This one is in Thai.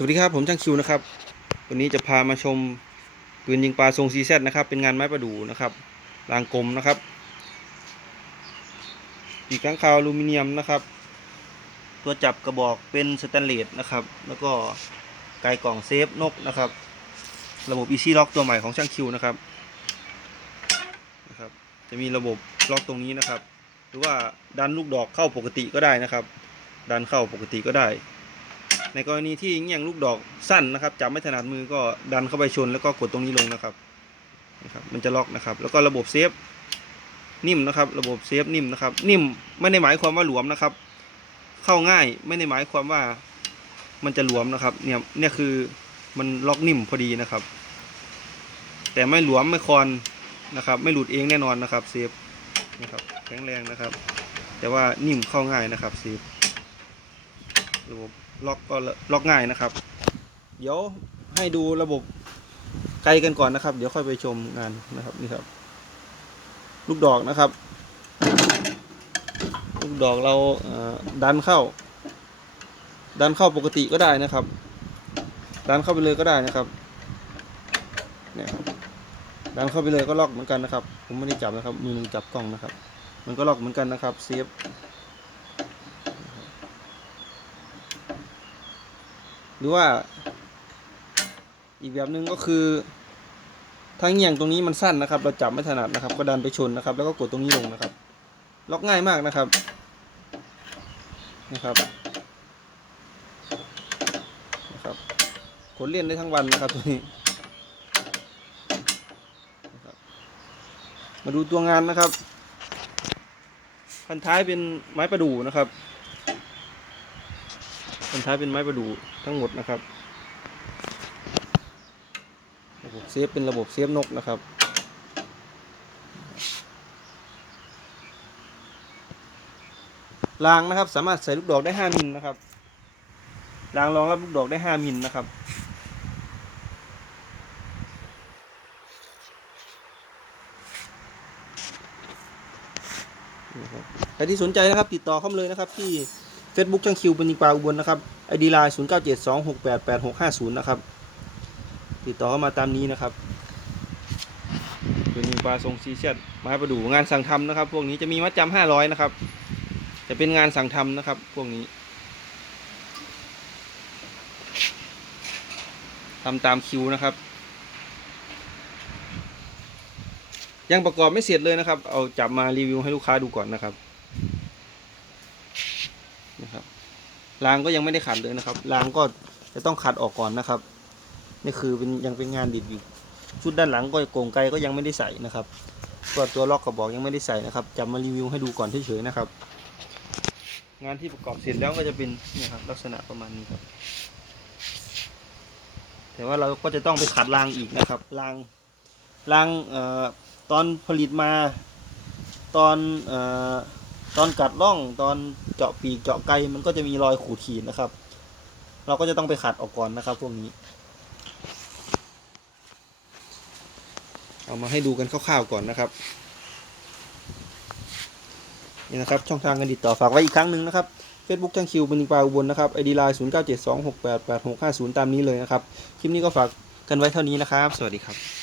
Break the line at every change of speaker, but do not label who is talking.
สวัสดีครับผมช่างคิวนะครับ วันนี้จะพามาชมปืนยิงปลาทรงซีแซนะครับ เป็นงานไม้ประดู่นะครับรางกลมนะครับปีกข้างคาวอลูมิเนียมนะครับ ตัวจับกระบอกเป็นสแตนเลสนะครับ แล้วก็ไกลกล่องเซฟนกนะครับ ระบบ Easy Lock ตัวใหม่ของช่างคิวนะครับนะครับ จะมีระบบล็อกตรงนี้นะครับ หรือว่าดันลูกดอกเข้าปกติก็ได้นะครับ ดันเข้าปกติก็ได้ ในกรณีที่เงี่ยงลูกดอกสั้นนะครับจับไม่ถนัดมือก็ดันเข้าไปชนแล้วก็กดตรงนี้ลงนะครับนะครับ มันจะล็อกนะครับ แล้วก็ระบบเซฟนิ่มนะครับ ระบบเซฟนิ่มนะครับ นิ่มไม่ได้หมายความว่าหลวมนะครับ เข้าง่ายไม่ได้หมายความว่ามันจะหลวมนะครับ เนี่ยเนี่ยคือมันล็อกนิ่มพอดีนะครับ แต่ไม่หลวมไม่คลอนนะครับ ไม่หลุดเองแน่นอนนะครับเซฟนะครับแข็งแรงนะครับ แต่ว่านิ่มเข้าง่ายนะครับเซฟระบบ ล็อกก็ล็อกง่ายนะครับ เดี๋ยวให้ดูระบบไกลกันก่อนนะครับ เดี๋ยวค่อยไปชมงานนะครับนี่ครับ ลูกดอกนะครับ ลูกดอกเราดันเข้า ดันเข้าปกติก็ได้นะครับ ดันเข้าไปเลยก็ได้นะครับเนี่ยครับดันเข้าไปเลยก็ล็อกเหมือนกันนะครับ ผมไม่ได้จับนะครับ มือหนึงจับกล้องนะครับ มันก็ล็อกเหมือนกันนะครับเซฟ หรือว่า อีกแบบหนึ่งก็คือถ้าเงี่ยงตรงนี้มันสั้นนะครับ เราจับไม่ถนัดนะครับ ก็ดันไปชนนะครับ แล้วก็กดตรงนี้ลงนะครับ ล็อกง่ายมากนะครับนะครับนะครับขนเล่นได้ทั้งวันนะครับตัวนี้นะครับมาดูตัวงานนะครับ พันท้ายเป็นไม้ประดู่นะครับ พันท้ายเป็นไม้ประดู่ทั้งหมดนะครับระบบเซฟเป็นระบบเซฟนกนะครับรางนะครับ สามารถใส่ลูกดอกได้ 5มิลนะครับรางรองรับลูกดอกได้ 5มิลนนะครับใครที่สนใจนะครับ ติดต่อเข้ามาเลยนะครับที่ Facebook ช่างคิวเป็นยิปลาอุบลนะครับไอดีไลน์0 9 7 2 6 8 8 6 5 0นย์นะครับติดต่อเข้ามาตามนี้นะครับเป็นยิปลาทรงซีเชียดไม้ประดู่งานสั่งทำนะครับ พวกนี้จะมีมัดจำห้าร้อยนะครับ จะเป็นงานสั่งทำนะครับ พวกนี้ทำตามคิวนะครับ ยังประกอบไม่เสร็จเลยนะครับ เอาจับมารีวิวให้ลูกค้าดูก่อนนะครับ นะครับรางก็ยังไม่ได้ขัดเลยนะครับรางก็จะต้องขัดออกก่อนนะครับ นี่คือเป็นยังเป็นงานดิบอยู่ ชุดด้านหลังก็โกงไกลก็ยังไม่ได้ใส่นะครับก็ตัวล็อกกระบอกยังไม่ได้ใส่นะครับจะมารีวิวให้ดูก่อนเฉยๆนะครับ งานที่ประกอบเสร็จแล้วก็จะเป็นนี่ครับลักษณะประมาณนี้ครับ แต่ว่าเราก็จะต้องไปขัดรางอีกนะครับรางรางเอ่อตอนผลิตมา ตอนเอ่อตอนกัดร่องตอน เจาะปีกเจาะไกมันก็จะมีรอยขูดขีดนะครับ เราก็จะต้องไปขัดออกก่อนนะครับ พวกนี้ เอามาให้ดูกันคร่าวๆก่อนนะครับนี่นะครับช่องทางการติดต่อฝากไว้อีกครั้งหนึ่งนะครับ Facebook ช่างคิวบนิงปลาอุบลนะครับไอดีไลน์0 9 7 2 6 8 8 6 5 0ตามนี้เลยนะครับ คลิปนี้ก็ฝากกันไว้เท่านี้นะครับ สวัสดีครับ